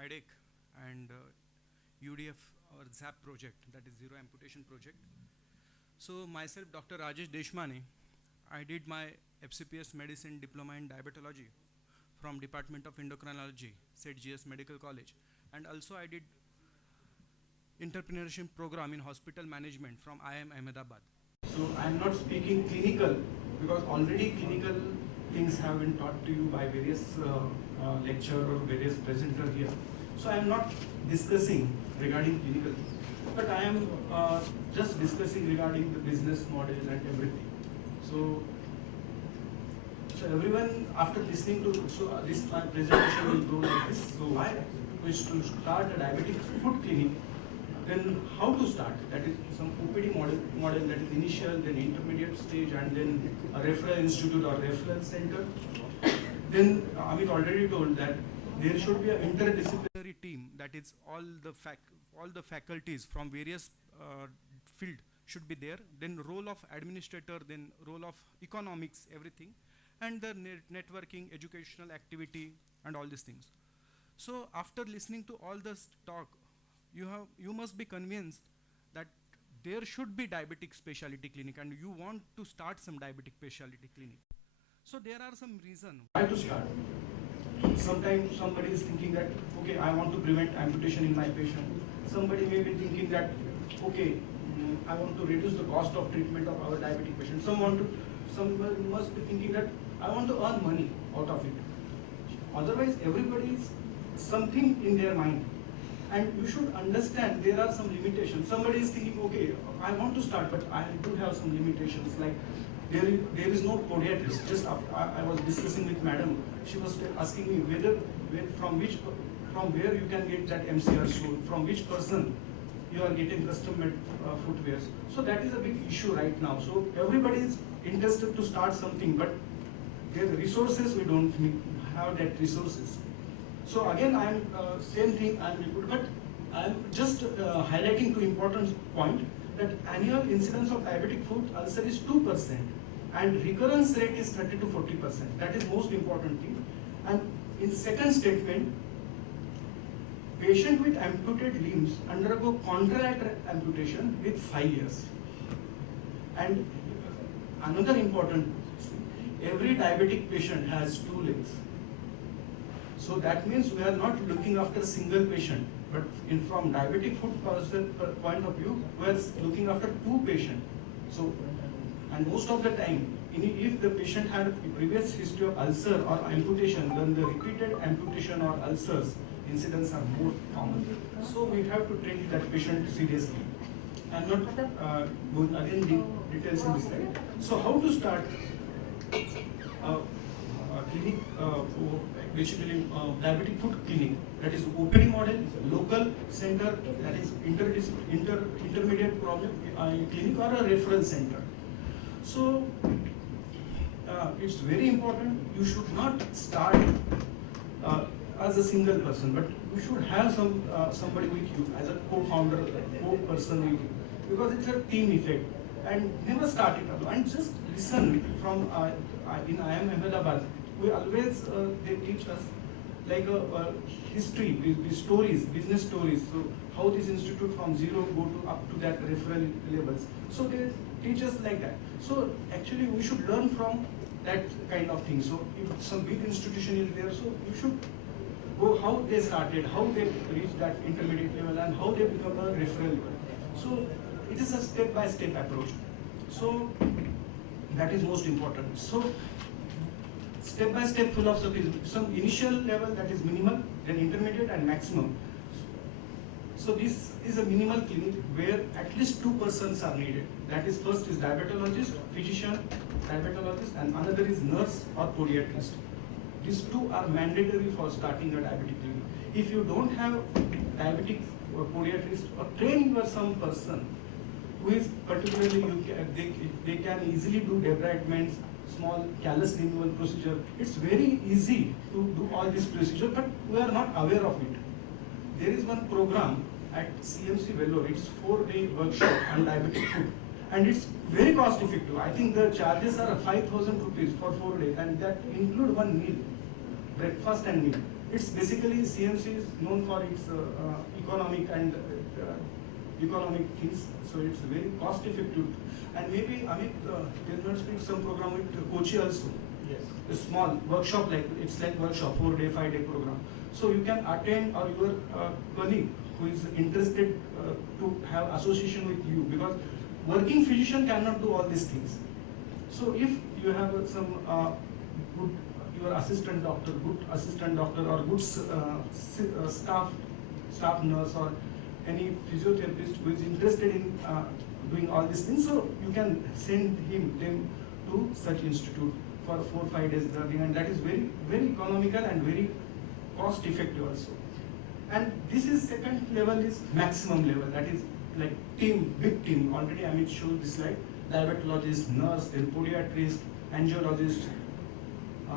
IDEC and UDF or ZAP project, that is Zero Amputation Project. So myself, Dr. Rajesh Deshmane, I did my FCPS Medicine Diploma in Diabetology from Department of Endocrinology, SET Medical College. And also I did entrepreneurship program in hospital management from IIM Ahmedabad. So I'm not speaking clinical because already clinical things have been taught to you by various lecturer or various presenter here. So I'm not discussing regarding clinical things, but I am just discussing regarding the business model and everything. So everyone after listening to this presentation will go like this. So why we should start a diabetic food clinic? Then how to start? That is some OPD model that is initial, then intermediate stage, and then a referral institute or referral center. Then Amit already told that there should be an interdisciplinary Team, that is all the faculties from various field should be there. Then role of administrator, then role of economics, everything, and the networking, educational activity, and all these things. So after listening to all this talk, you must be convinced that there should be diabetic specialty clinic and you want to start some diabetic specialty clinic. So there are some reasons. Why to start? Sometimes somebody is thinking that, okay, I want to prevent amputation in my patient. Somebody may be thinking that, okay, I want to reduce the cost of treatment of our diabetic patient. Somebody must be thinking that I want to earn money out of it. Otherwise, everybody is something in their mind. And you should understand there are some limitations. Somebody is thinking, okay, I want to start, but I do have some limitations. Like there is no podiatrist. Just after I was discussing with madam, she was asking me from where you can get that MCR shoe, from which person you are getting custom-made footwears. So that is a big issue right now. So everybody is interested to start something, but the resources, we don't have that resources. So again, I'm same thing, but I'm just highlighting two important point that annual incidence of diabetic foot ulcer is 2% and recurrence rate is 30 to 40%. That is most important thing. And in second statement, patient with amputated limbs undergo contralateral amputation with 5 years. And another important thing, every diabetic patient has 2 legs. So that means we are not looking after a single patient, but from diabetic foot point of view, we are looking after 2 patients. So, and most of the time, if the patient had a previous history of ulcer or amputation, then the repeated amputation or ulcers incidents are more common. So we have to treat that patient seriously. I'm not going again details in this slide. So how to start clinic, basically diabetic foot clinic, that is OPD model, local center, that is intermediate problem clinic or a referral center. So it's very important, you should not start as a single person, but you should have somebody with you as a co-founder, co-person with you, because it's a team effect. And never start it alone, and just listen from in IIM Ahmedabad. We always they teach us like a history, stories, business stories. So how this institute from zero go to up to that referral levels. So they teach us like that. So actually we should learn from that kind of thing. So if some big institution is there, so you should go how they started, how they reached that intermediate level, and how they become a referral level. So it is a step-by-step approach. So that is most important. So step-by-step philosophy is some initial level, that is minimal, then intermediate and maximum. So this is a minimal clinic where at least 2 persons are needed. That is, first is diabetologist, physician, diabetologist, and another is nurse or podiatrist. These 2 are mandatory for starting a diabetic clinic. If you don't have diabetic or podiatrist, or train your some person who is particularly, they can easily do debridements, small callus removal procedure. It's very easy to do all this procedure, but we are not aware of it. There is one program at CMC Vellore. It's 4-day workshop on diabetic food, and it's very cost effective. I think the charges are 5,000 rupees for 4 days, and that include one meal, breakfast and meal. It's basically CMC is known for its economic and economic things, so it's very cost effective. And maybe Amit, there must be some program with Kochi also. Yes. A small workshop, like it's like workshop, 4-day, 5-day program. So you can attend, or your colleague who is interested to have association with you, because working physician cannot do all these things. So if you have some good, your assistant doctor, or good staff nurse, or any physiotherapist who is interested in doing all these things, so you can send them to such institute for 4-5 days learning, and that is very economical and very cost effective also. And this is second level is maximum level, that is like team, big team. Already Amit showed this slide. Diabetologist, nurse, then podiatrist, angiologist,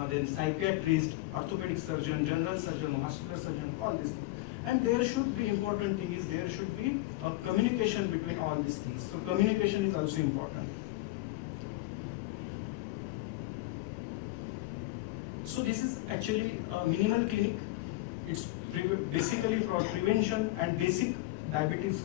then psychiatrist, orthopedic surgeon, general surgeon, vascular surgeon, all these things. And there should be, important thing is there should be a communication between all these things. So communication is also important. So this is actually a minimal clinic. It's basically for prevention and basic diabetic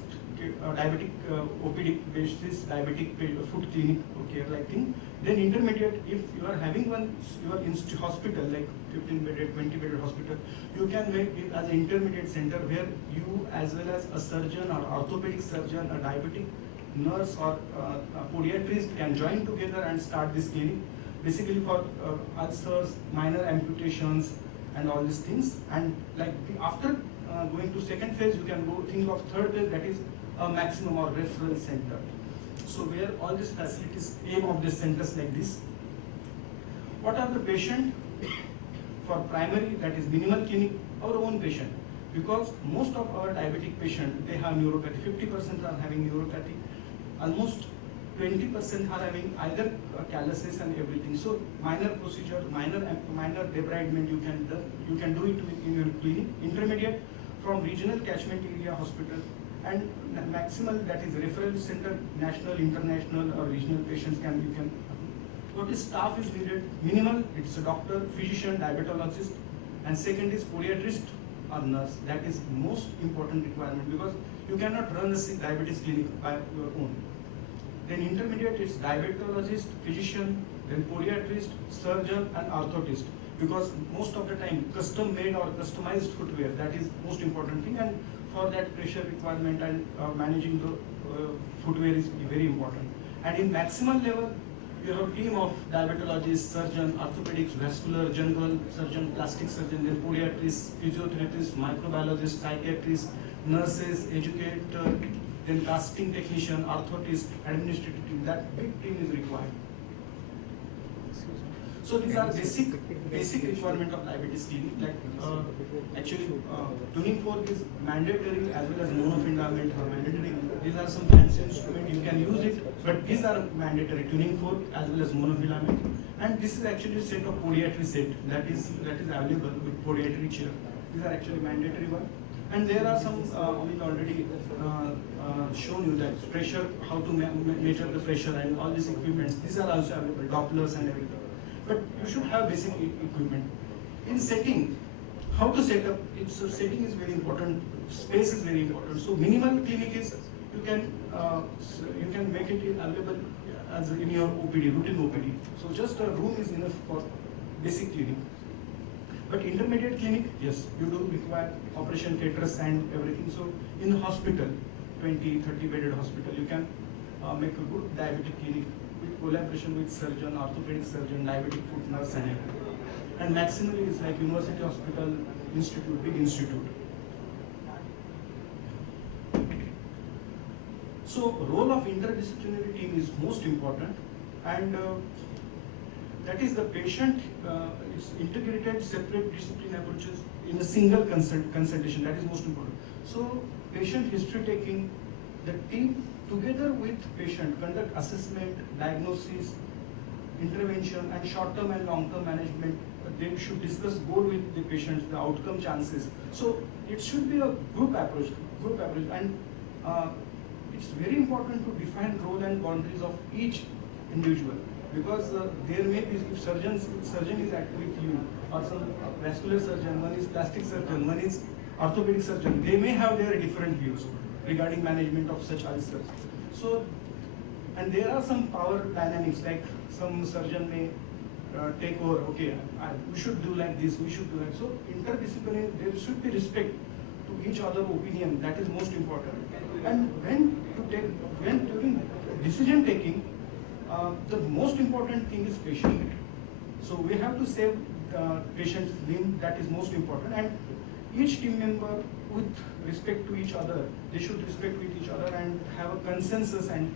OPD basis, diabetic food clinic care like thing. Then intermediate, if you are having one, your hospital like 15-bedded, 20-bedded hospital, you can make it as an intermediate center where you, as well as a surgeon or orthopedic surgeon, a diabetic nurse, or a podiatrist can join together and start this clinic. Basically for ulcers, minor amputations, and all these things. And like after going to second phase, you can go think of third phase, that is a maximum or reference center. So where all these facilities, aim of the centers like this. What are the patient? For primary, that is minimal clinic, our own patient. Because most of our diabetic patient, they have neuropathy. 50% are having neuropathy. Almost 20% are having either calluses and everything. So minor procedure, minor debridement you can do it in your clinic. Intermediate, from regional catchment area hospital, and maximal, that is referral center, national, international, or regional patients you can. What is staff is needed? Minimal, it's a doctor, physician, diabetologist, and second is podiatrist or nurse. That is most important requirement, because you cannot run a diabetes clinic by your own. Then intermediate is diabetologist, physician, then podiatrist, surgeon, and orthotist. Because most of the time, custom made or customized footwear, that is most important thing. And for that, pressure requirement and managing the footwear is very important. And in maximal level, you have a team of diabetologists, surgeon, orthopedics, vascular, general surgeon, plastic surgeon, then podiatrists, physiotherapists, microbiologists, psychiatrists, nurses, educator, then casting technician, orthotist, administrative team. That big team is required. So these are basic requirement of diabetes clinic. Like actually, tuning fork is mandatory, as well as monofilament are mandatory. These are some fancy instruments, you can use it, but these are mandatory, tuning fork as well as monofilament. And this is actually a set of podiatry set that is available with podiatry chair. These are actually mandatory one. And there are some, we already shown you that pressure, how to measure the pressure, and all these equipments. These are also available, Dopplers and everything. But you should have basic equipment. In setting, how to set up, setting is very important, space is very important. So minimal clinic is, you can make it available as in your OPD, routine OPD. So just a room is enough for basic clinic. But intermediate clinic, yes, you do require operation theatres and everything. So in the hospital, 20, 30 bedded hospital, you can make a good diabetic clinic with collaboration with surgeon, orthopedic surgeon, diabetic foot nurse, and everything. And maximally is like university hospital, institute, big institute. So role of interdisciplinary team is most important, and that is the patient is integrated separate discipline approaches in a single consultation. That is most important. So patient history taking, the team together with patient conduct assessment, diagnosis, intervention, and short-term and long-term management. They should discuss goal with the patients, the outcome chances. So it should be a group approach, and it's very important to define role and boundaries of each individual, because there may be, if surgeon is active with you, or some vascular surgeon, one is plastic surgeon, one is orthopedic surgeon. They may have their different views regarding management of such ulcers. So, and there are some power dynamics, like some surgeon may take over, okay, we should do like this, we should do like, so interdisciplinary, there should be respect to each other opinion, that is most important. And when during decision taking, the most important thing is patient. So we have to save patient's limb, that is most important. And each team member, with respect to each other, they should respect with each other and have a consensus and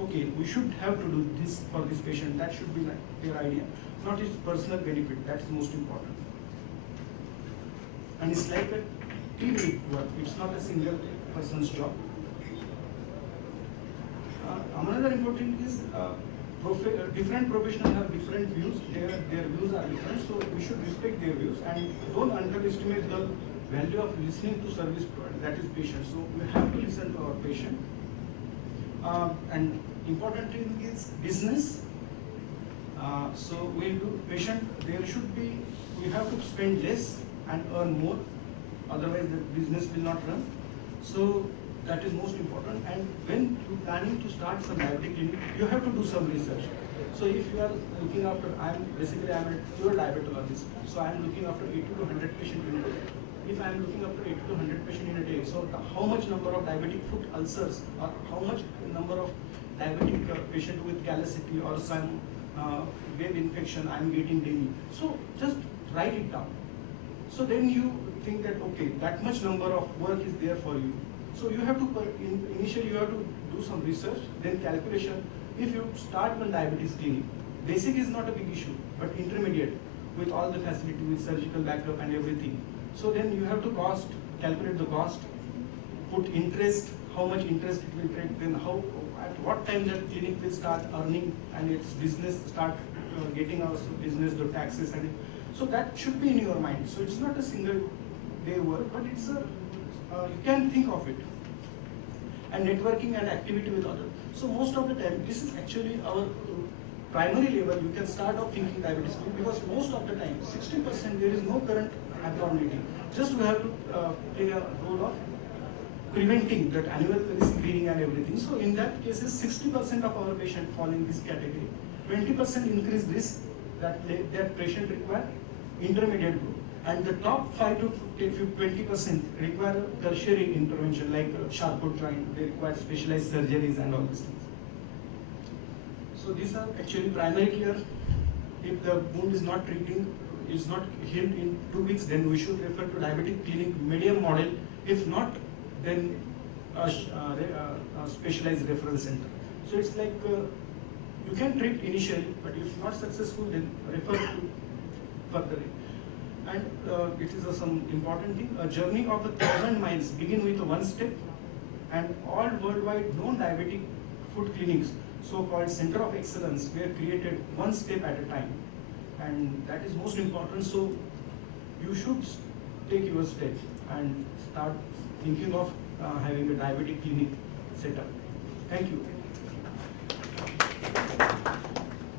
okay, we should have to do this for this patient. That should be like their idea, not his personal benefit. That's most important. And it's like a team work. It's not a single person's job. Another important is different professionals have different views. Their views are different, so we should respect their views and don't underestimate the value of listening to service provider, that is patient. So we have to listen to our patient. And important thing is business. So we do patient. There should be, we have to spend less and earn more. Otherwise, the business will not run. So that is most important. And when you planning to start some diabetic clinic, you have to do some research. So if you are looking after, I'm a pure diabetologist. So I'm looking after 80 to 100 patients in a day. If I'm looking after 80 to 100 patients in a day, so how much number of diabetic foot ulcers or how much number of diabetic patient with callosity or some web infection I'm getting daily. So just write it down. So then you think that okay, that much number of work is there for you. So you have to, initially you have to do some research, then calculation. If you start one diabetes clinic, basic is not a big issue, but intermediate with all the facility, with surgical backup and everything. So then you have to calculate the cost, put interest, how much interest it will take, then how, at what time that clinic will start earning and its business start getting our business, the taxes, and so that should be in your mind. So it's not a single day work, but it's a, you can think of it. And networking and activity with others. So most of the time, this is actually our primary level. You can start off thinking diabetes because most of the time, 60% there is no current abnormality. Just we have to play a role of preventing that annual cleaning and everything. So in that cases, 60% of our patients fall in this category. 20% increased risk that patient require intermediate group. And the top 5 to 20% require tertiary intervention like Charcot joint, they require specialized surgeries and all these things. So these are actually primary care. If the wound is not healed in 2 weeks, then we should refer to diabetic clinic medium model. If not, then a specialized referral center. So it's like you can treat initially, but if not successful, then refer to further. And it is some important thing. A journey of 1,000 miles begin with one step, and all worldwide non-diabetic foot clinics, so-called center of excellence, were created one step at a time, and that is most important. So you should take your step and start thinking of having a diabetic clinic set up. Thank you.